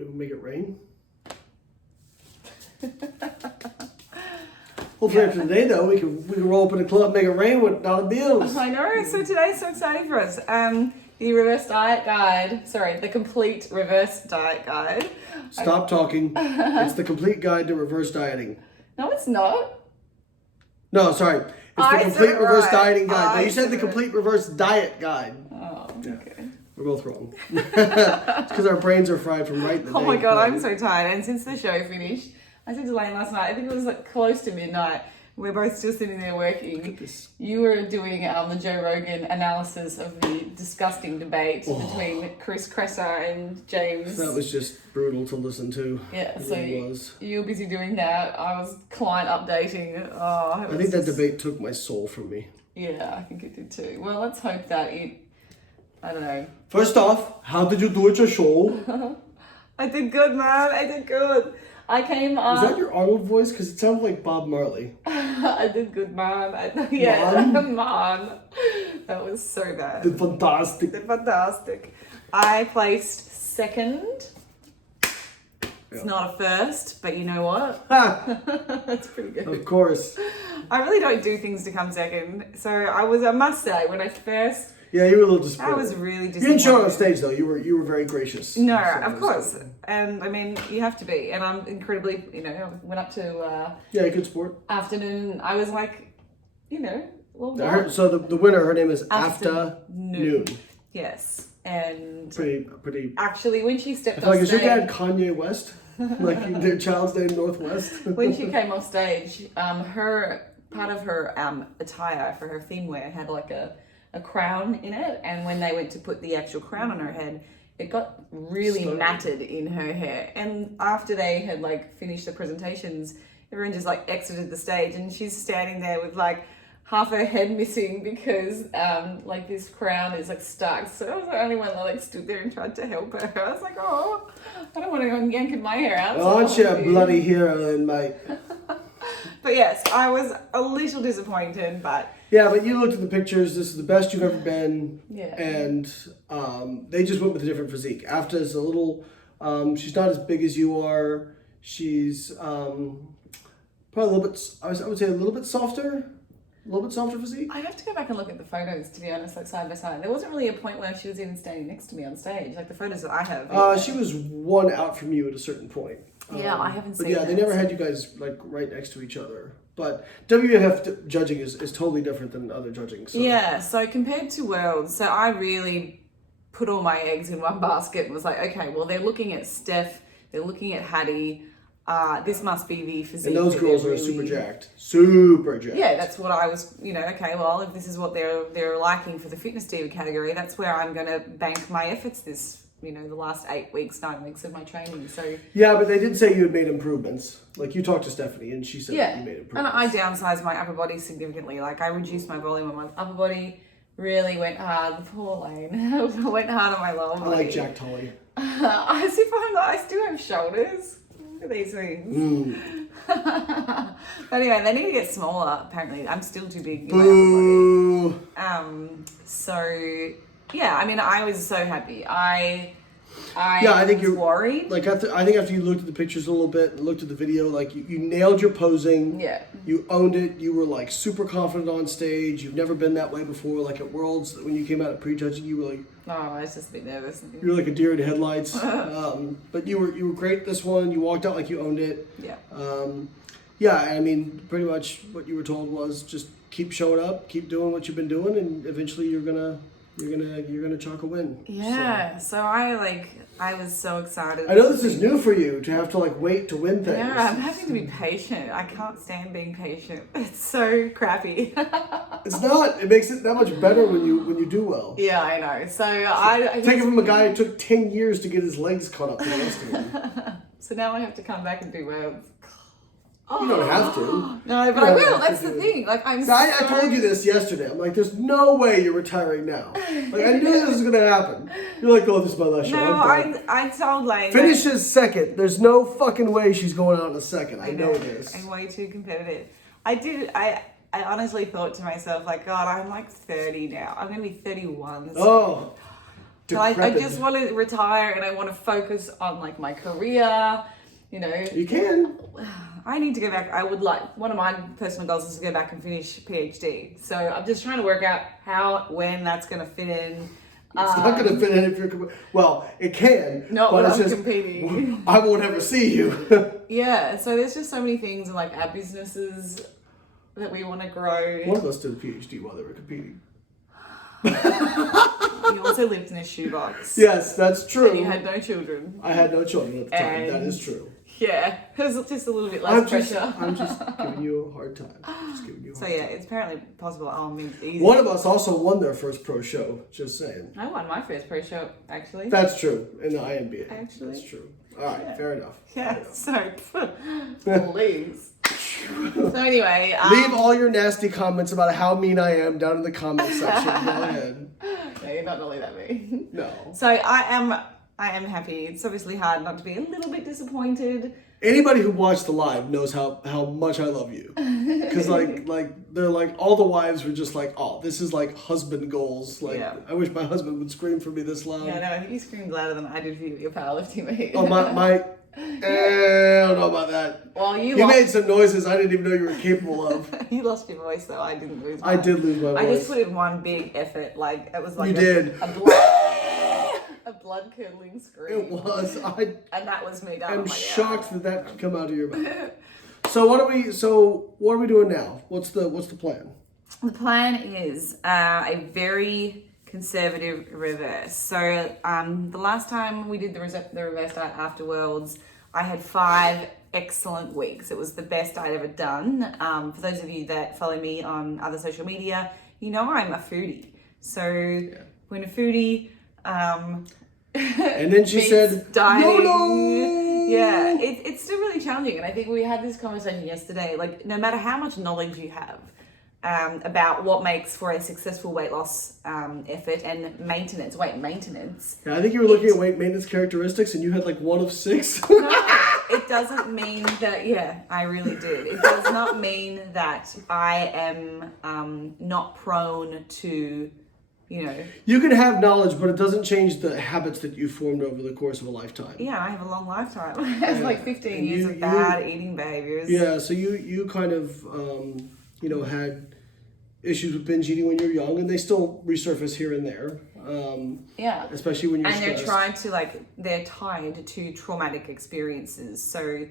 Maybe we'll make it rain. Hopefully after today, though, we can roll up in a club, make it rain with dollar bills. I know. So today's so exciting for us. The reverse diet guide. Sorry, the complete reverse diet guide. Stop talking. It's the complete guide to reverse dieting. No, it's not. No, sorry. It's I the complete said it reverse right. dieting guide. No, you said said the it. complete reverse diet guide. Oh, okay. We're both wrong. It's because our brains are fried from right in the day. Oh my god, I'm so tired. And since the show finished, I said to Lane last night, I think it was like close to midnight. We're both still sitting there working. You were doing the Joe Rogan analysis of the disgusting debate between Chris Kresser and James. That was just brutal to listen to. Yeah, so was. you were busy doing that. I was client updating. I think that debate took my soul from me. Yeah, I think it did too. Well, let's hope that I don't know. First off, how did you do at your show? I did good, man. I did good. I came up. Is that your Arnold voice? Because it sounds like Bob Marley. I did good, man. Man. Man. That was so bad. Did fantastic. Did fantastic. I placed second. It's not a first, but you know what? That's pretty good. Of course. I really don't do things to come second. So I must say, when I first... Yeah, you were a little disappointed. I was really disappointed. You didn't show it on stage, though. You were very gracious. No, of course. And I mean, you have to be. And I'm incredibly, went up to... yeah, good sport. Afternoon. I was like, well done. So the winner, her name is Afternoon. Yes. And... Pretty... Actually, when she stepped I feel off like, stage... is your dad Kanye West? Like their child's name Northwest? When she came off stage, part of her attire for her theme wear had like a crown in it, and when they went to put the actual crown on her head, it got really matted in her hair. And after they had like finished the presentations, everyone just like exited the stage, and she's standing there with like half her head missing because like this crown is like stuck. So I was the only one that like stood there and tried to help her. I was like, oh, I don't want to go and yanking my hair out. Aren't you a bloody hero, mate? But yes, I was a little disappointed, but... Yeah, but you looked at the pictures, this is the best you've ever been. Yeah. And they just went with a different physique. Afta's a little, she's not as big as you are. She's probably a little bit, I would say a little bit softer physique. I have to go back and look at the photos, to be honest, like side by side. There wasn't really a point where she was even standing next to me on stage, like the photos that I have. She was one out from you at a certain point. Yeah, I haven't seen But yeah, they never had you guys like right next to each other. But WFF judging is totally different than other judging. So. Yeah, so compared to Worlds, so I really put all my eggs in one basket and was like, okay, well, they're looking at Steph, they're looking at Hattie, this must be the physique. And those girls are super jacked. Super jacked. Yeah, that's what I was, okay, well, if this is what they're liking for the fitness diva category, that's where I'm going to bank my efforts the last 9 weeks of my training. So yeah, but they did say you had made improvements. Like you talked to Stephanie and she said you made improvements. And I downsized my upper body significantly. Like I reduced my volume on my upper body, really went hard. Poor Lane. Went hard on my lower body. I like Jack Tully. As if I still have shoulders. Look at these things. But anyway, they need to get smaller, apparently. I'm still too big in my upper body. So yeah, I mean, I was so happy. I think you're worried. Like I think after you looked at the pictures a little bit and looked at the video, like you nailed your posing. Yeah. You owned it. You were like super confident on stage. You've never been that way before. Like at Worlds, when you came out at prejudging, you were like, oh, I was just a bit nervous. You were like a deer in headlights. But you were great this one. You walked out like you owned it. Yeah. Yeah, I mean, pretty much what you were told was just keep showing up, keep doing what you've been doing, and eventually you're gonna chalk a win. Yeah. So I was so excited. I know this is new for you to have to like wait to win things. Yeah, I'm having to be patient. I can't stand being patient. It's so crappy. It's not. It makes it that much better when you do well. Yeah, I know. So I take it from a guy who took 10 years to get his legs caught up to the rest of him. So now I have to come back and do well. You don't have to. No, but I will. That's the thing. Like I told you this yesterday. I'm like, there's no way you're retiring now. Like I knew this was gonna happen. You're like, oh, this is my last show. No, I told Lane. Finishes second. There's no fucking way she's going out in a second. I know this. I'm way too competitive. I honestly thought to myself, like, God, I'm like 30 now. I'm gonna be 31. So Oh. I just want to retire and I want to focus on like my career, you know. You can. I need to go back. I would like, one of my personal goals is to go back and finish PhD. So I'm just trying to work out when that's going to fit in. It's not going to fit in if you're, well, it can. Not when but I'm competing. I won't ever see you. Yeah, so there's just so many things in like our businesses that we want to grow. One of us did a PhD while they were competing. You also lived in a shoebox. Yes, that's true. And you had no children. I had no children at the time. That is true. Yeah, it was just a little bit less pressure. I'm just giving you a hard time. So yeah, it's apparently possible. I mean, it's easy. One of us also won their first pro show. Just saying. I won my first pro show, actually. That's true in the IMBA. Actually, that's true. All right, fair enough. Yeah. So please. So anyway, leave all your nasty comments about how mean I am down in the comment section. Go ahead. No, you're not really that mean. No. So I am happy. It's obviously hard not to be a little bit disappointed. Anybody who watched the live knows how much I love you. Because like they're like, all the wives were just like, oh, this is like husband goals. Like, yeah. I wish my husband would scream for me this loud. Yeah, no, I think you screamed louder than I did for you at your powerlifting meet. Oh, I don't know about that. Well, you made some noises I didn't even know you were capable of. You lost your voice though. I didn't lose mine. I did lose my voice. I just put in one big effort. Like, it was like a blood curdling scream. It was. And that was me done. I'm shocked that could come out of your mouth. So what are we doing now? What's the plan? The plan is a very conservative reverse. So the last time we did the reverse diet after Worlds, I had 5 excellent weeks. It was the best I'd ever done. For those of you that follow me on other social media, you know I'm a foodie. So when a foodie and then she said dieting, no. Yeah, it's still really challenging. And I think we had this conversation yesterday, like no matter how much knowledge you have about what makes for a successful weight loss effort and weight maintenance. Yeah, I think you were looking at weight maintenance characteristics and you had like 1 of 6. It doesn't mean that, I really did. It does not mean that I am not prone to, You can have knowledge, but it doesn't change the habits that you formed over the course of a lifetime. Yeah, I have a long lifetime. I have like 15 years of bad eating behaviors. Yeah, so you kind of, had issues with binge eating when you're young, and they still resurface here and there. Especially when you're stressed. They're tied to traumatic experiences. So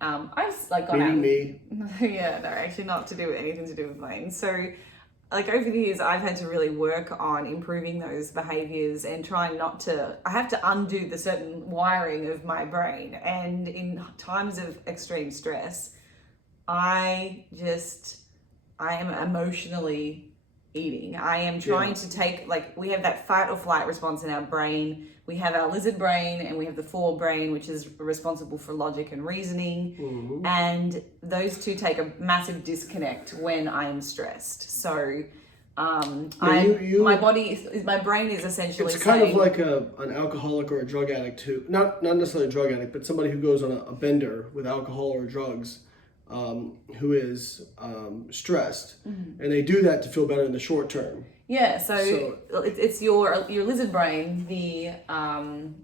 I've got Meaning me. Yeah, no, actually anything to do with mine. So over the years, I've had to really work on improving those behaviors and trying I have to undo the certain wiring of my brain. And in times of extreme stress, I am emotionally eating. I am trying to take, we have that fight or flight response in our brain. We have our lizard brain and we have the forebrain, which is responsible for logic and reasoning. Mm-hmm. And those two take a massive disconnect when I am stressed. So my brain is essentially it's kind of like an alcoholic or a drug addict who, not necessarily a drug addict, but somebody who goes on a bender with alcohol or drugs. Who is stressed, mm-hmm. and they do that to feel better in the short term. Yeah, so it's your lizard brain, the hindbrain.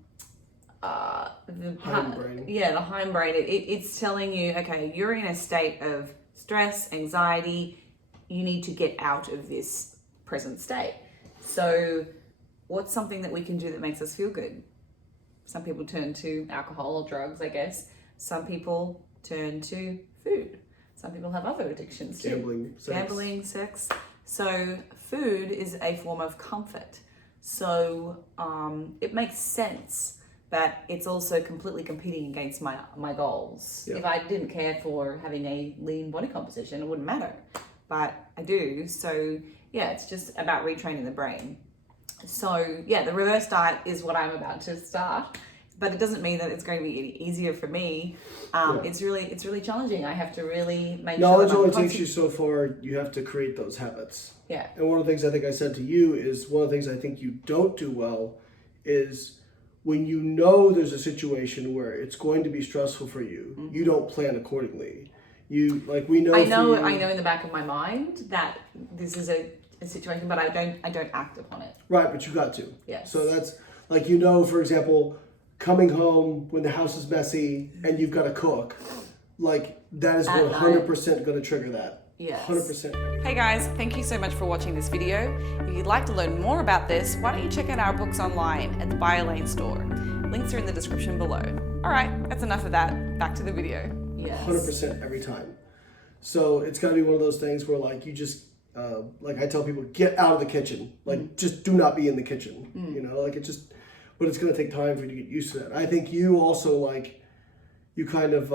Yeah, the hindbrain. It's telling you, okay, you're in a state of stress, anxiety. You need to get out of this present state. So, what's something that we can do that makes us feel good? Some people turn to alcohol or drugs, I guess. Some people turn to food. Some people have other addictions too. Gambling, sex. So food is a form of comfort. So it makes sense that it's also completely competing against my goals. Yep. If I didn't care for having a lean body composition, it wouldn't matter. But I do. So it's just about retraining the brain. So the reverse diet is what I'm about to start. But it doesn't mean that it's going to be any easier for me. It's really challenging. I have to really make knowledge only takes you so far. You have to create those habits. Yeah. And one of the things I think I said to you is one of the things I think you don't do well is when you know there's a situation where it's going to be stressful for you, mm-hmm. you don't plan accordingly. We know. I know in the back of my mind that this is a situation, but I don't act upon it. Right, but you got to. Yeah. So Like, you know, for example, coming home when the house is messy and you've got to cook, like that is 100% going to trigger that. Yes. 100%. Hey guys, thank you so much for watching this video. If you'd like to learn more about this, why don't you check out our books online at the BioLane store. Links are in the description below. All right, that's enough of that. Back to the video. Yes. 100% every time. So it's got to be one of those things where like you just, like I tell people, get out of the kitchen. Like just do not be in the kitchen. You know, like but it's going to take time for you to get used to that. I think you also like, you kind of,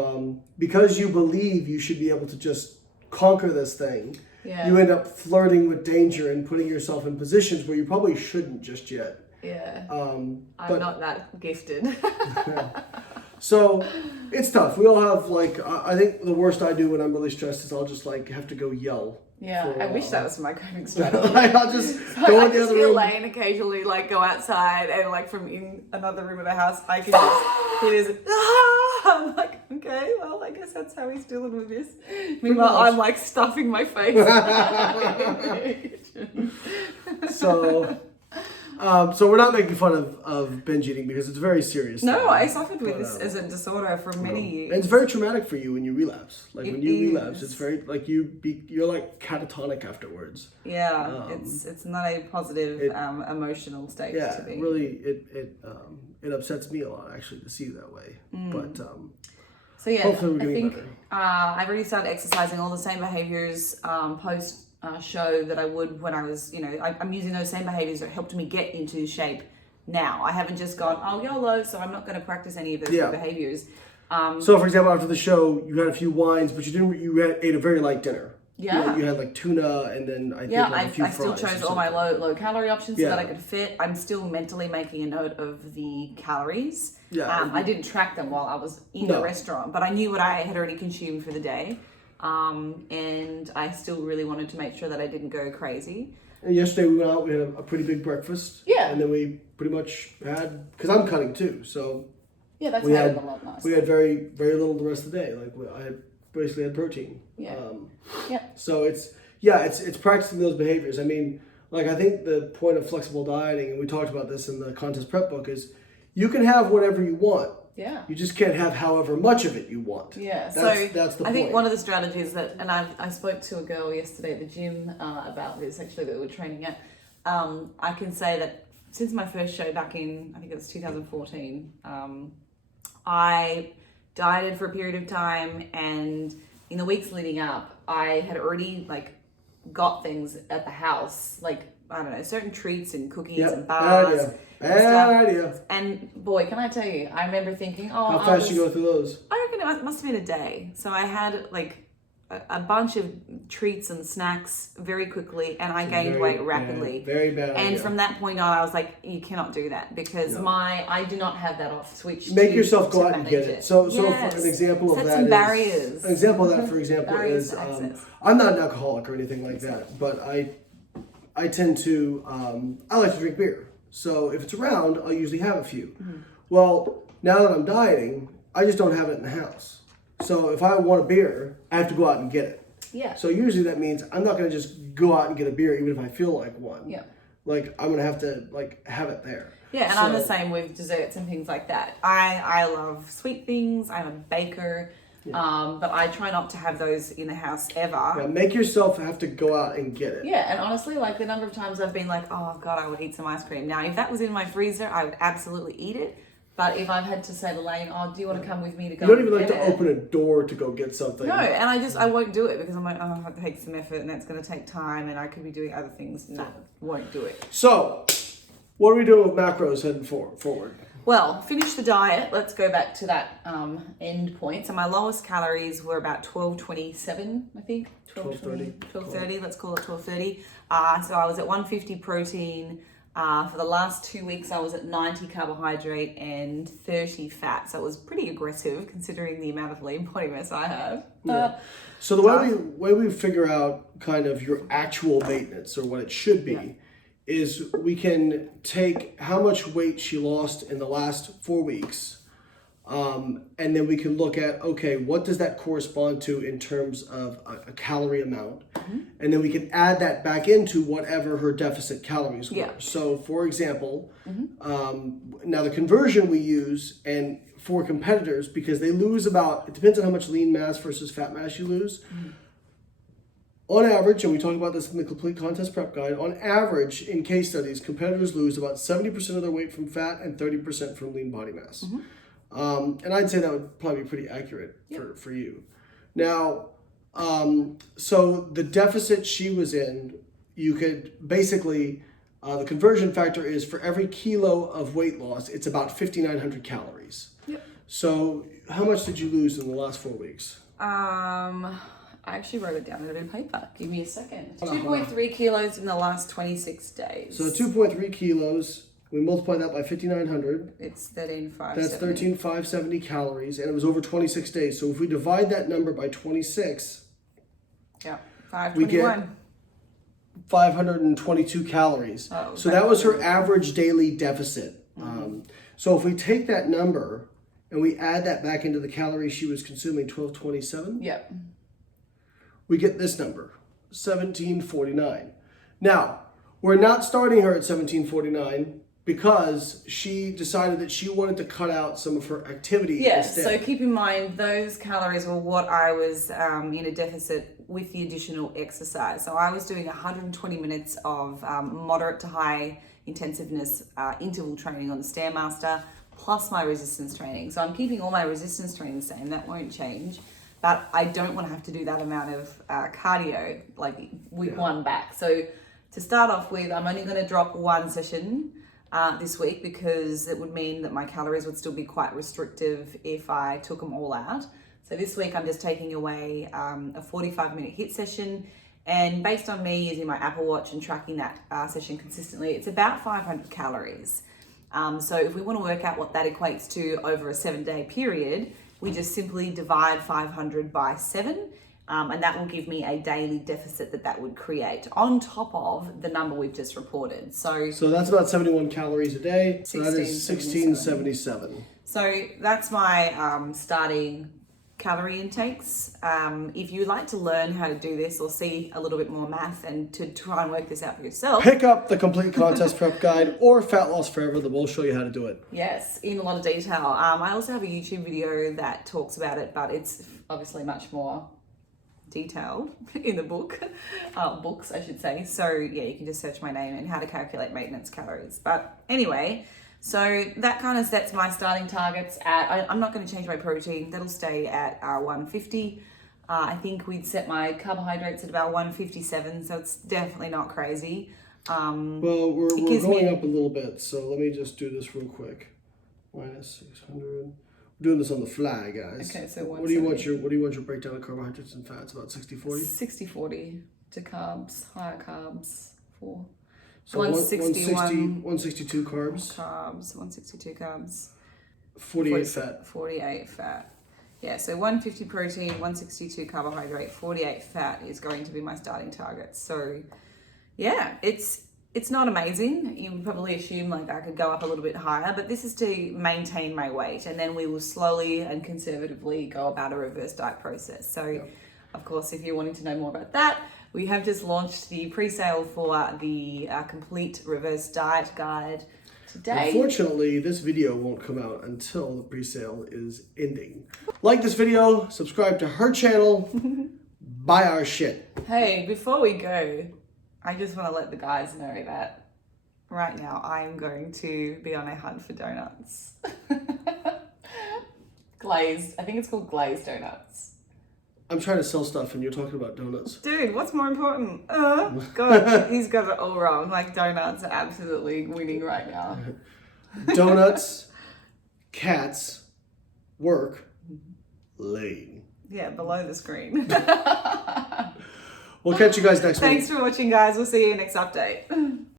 because you believe you should be able to just conquer this thing, you end up flirting with danger and putting yourself in positions where you probably shouldn't just yet. Yeah. I'm not that gifted. So it's tough. We all have like, I think the worst I do when I'm really stressed is I'll just like have to go yell. Yeah, I wish that was my coping strategy. Like, I'll just go in the other room. Elaine occasionally like go outside and like from in another room of the house, I can just hear this. I'm like, okay, well, I guess that's how he's dealing with this. Meanwhile, I'm like stuffing my face. So we're not making fun of binge eating because it's very serious. No, I suffered with this as a disorder for many years. And it's very traumatic for you when you relapse. Like when you relapse, is. it's very like you're like catatonic afterwards. Yeah, it's not a positive emotional state to be. Really, it upsets me a lot actually to see you that way. But so yeah, hopefully we're I getting think better. I've already started exercising all the same behaviors post show that I would when I was, you know, I'm using those same behaviors that helped me get into shape now. I haven't just gone, oh, YOLO, so I'm not going to practice any of those behaviors. So, for example, after the show, you had a few wines, but you ate a very light dinner. Yeah. You had like tuna and then I think like a few fries. I still chose all my low calorie options so that I could fit. I'm still mentally making a note of the calories. Yeah. I didn't track them while I was in the restaurant, but I knew what I had already consumed for the day. And I still really wanted to make sure that I didn't go crazy. And yesterday we went out, we had a pretty big breakfast. Yeah. And then we pretty much had, because I'm cutting too, so. Yeah, that's a lot nicer. We had very, very little the rest of the day. Like I basically had protein. Yeah. So it's practicing those behaviors. I mean, like I think the point of flexible dieting, and we talked about this in the contest prep book, is you can have whatever you want. Yeah. You just can't have however much of it you want. Yeah. That's the point. I think one of the strategies that, and I spoke to a girl yesterday at the gym about this actually that we were training at. I can say that since my first show back in, I think it was 2014, I dieted for a period of time, and in the weeks leading up, I had already like got things at the house, like I don't know, certain treats and cookies and bars. Bad idea. And boy, can I tell you, I remember thinking, how fast you go through those? I reckon it must have been a day. So I had like a bunch of treats and snacks very quickly, and I gained weight rapidly. Very bad idea. And from that point on, I was like, you cannot do that because I do not have that off switch. Make yourself go out and get it. So for an example of that some barriers. An example of that, for example, barriers is to access. I'm not an alcoholic or anything like that, but I tend to I like to drink beer. So if it's around, I'll usually have a few. Well, now that I'm dieting, I just don't have it in the house. So if I want a beer, I have to go out and get it. Yeah. So usually that means I'm not going to just go out and get a beer even if I feel like one. Yeah. Like I'm going to have to like have it there. Yeah, and I'm the same with desserts and things like that. I love sweet things. I'm a baker. But I try not to have those in the house ever. Yeah, make yourself have to go out and get it. Yeah, and honestly, like the number of times I've been like, oh God, I would eat some ice cream. Now, if that was in my freezer, I would absolutely eat it. But if I've had to say to Lane, oh, do you want to come with me to go? You don't even like to open a door to go get something. No, and I won't do it because I'm like, oh, it takes some effort and that's going to take time and I could be doing other things. No, won't do it. So, what are we doing with macros heading forward? Well, finish the diet. Let's go back to that end point. So my lowest calories were about 1227, I think. 1230. Let's call it 1230. So I was at 150 protein. For the last 2 weeks, I was at 90 carbohydrate and 30 fat. So it was pretty aggressive considering the amount of lean body mass I have. So the way we figure out kind of your actual maintenance or what it should be is we can take how much weight she lost in the last 4 weeks, And then we can look at, okay, what does that correspond to in terms of a calorie amount? And then we can add that back into whatever her deficit calories were. Yeah. So for example, now the conversion we use, and for competitors, because they lose about, it depends on how much lean mass versus fat mass you lose. On average, and we talk about this in the complete contest prep guide, on average in case studies, competitors lose about 70% of their weight from fat and 30% from lean body mass. And I'd say that would probably be pretty accurate for you. Now, so the deficit she was in, you could basically, the conversion factor is for every kilo of weight loss, it's about 5,900 calories. So how much did you lose in the last 4 weeks? I actually wrote it down on a bit of paper. Give me a second. 2.3 kilos in the last 26 days. So 2.3 kilos, we multiply that by 5,900. It's 13,570. That's 13,570 calories, and it was over 26 days. So if we divide that number by 26, Yeah, we get 521. 522 calories. Oh, So that was her average daily deficit. So if we take that number and we add that back into the calories she was consuming, 1227, Yep. we get this number, 1749. Now, we're not starting her at 1749 because she decided that she wanted to cut out some of her activity Yes, instead. so keep in mind those calories were what I was in a deficit with the additional exercise. So I was doing 120 minutes of moderate to high intensiveness interval training on the Stairmaster, plus my resistance training. So I'm keeping all my resistance training the same, that won't change. But I don't want to have to do that amount of cardio, like week one back. So to start off with, I'm only going to drop one session this week because it would mean that my calories would still be quite restrictive if I took them all out. So this week I'm just taking away a 45-minute HIIT session, and based on me using my Apple Watch and tracking that session consistently, it's about 500 calories. So if we want to work out what that equates to over a 7-day period, we just simply divide 500 by 7, and that will give me a daily deficit that would create on top of the number we've just reported. So that's about 71 calories a day. So that is 1677. 1677. So that's my starting calorie intakes. If you'd like to learn how to do this or see a little bit more math and to try and work this out for yourself, Pick up the complete contest prep guide or Fat Loss Forever that will show you how to do it. yes, in a lot of detail. I also have a YouTube video that talks about it, but it's obviously much more detailed in the book, books I should say. So yeah, you can just search my name and how to calculate maintenance calories. But anyway, so that kind of sets my starting targets at, I'm not going to change my protein, that'll stay at 150. I think we'd set my carbohydrates at about 157, so it's definitely not crazy. Well, we're going up a little bit, so let me just do this real quick. Minus 600. We're doing this on the fly, guys. Okay, so what do you want your breakdown of carbohydrates and fats? About 60-40? 60-40 to carbs, higher carbs, 4. So 162 carbs. 162 carbs. 48 fat. 48 fat. Yeah, so 150 protein, 162 carbohydrate, 48 fat is going to be my starting target. So yeah, it's not amazing. You would probably assume like I could go up a little bit higher, but this is to maintain my weight, and then we will slowly and conservatively go about a reverse diet process. So of course, if you're wanting to know more about that, we have just launched the pre-sale for the complete reverse diet guide today. Unfortunately, this video won't come out until the pre-sale is ending. Like this video, subscribe to her channel, buy our shit. Hey, before we go, I just want to let the guys know that right now I'm going to be on a hunt for donuts. Glazed. I think it's called glazed donuts. I'm trying to sell stuff and you're talking about donuts. Dude, what's more important? God, he's got it all wrong. Like, donuts are absolutely winning right now. Donuts, cats, work, lane. Yeah, below the screen. We'll catch you guys next week. Thanks for watching, guys. We'll see you next update.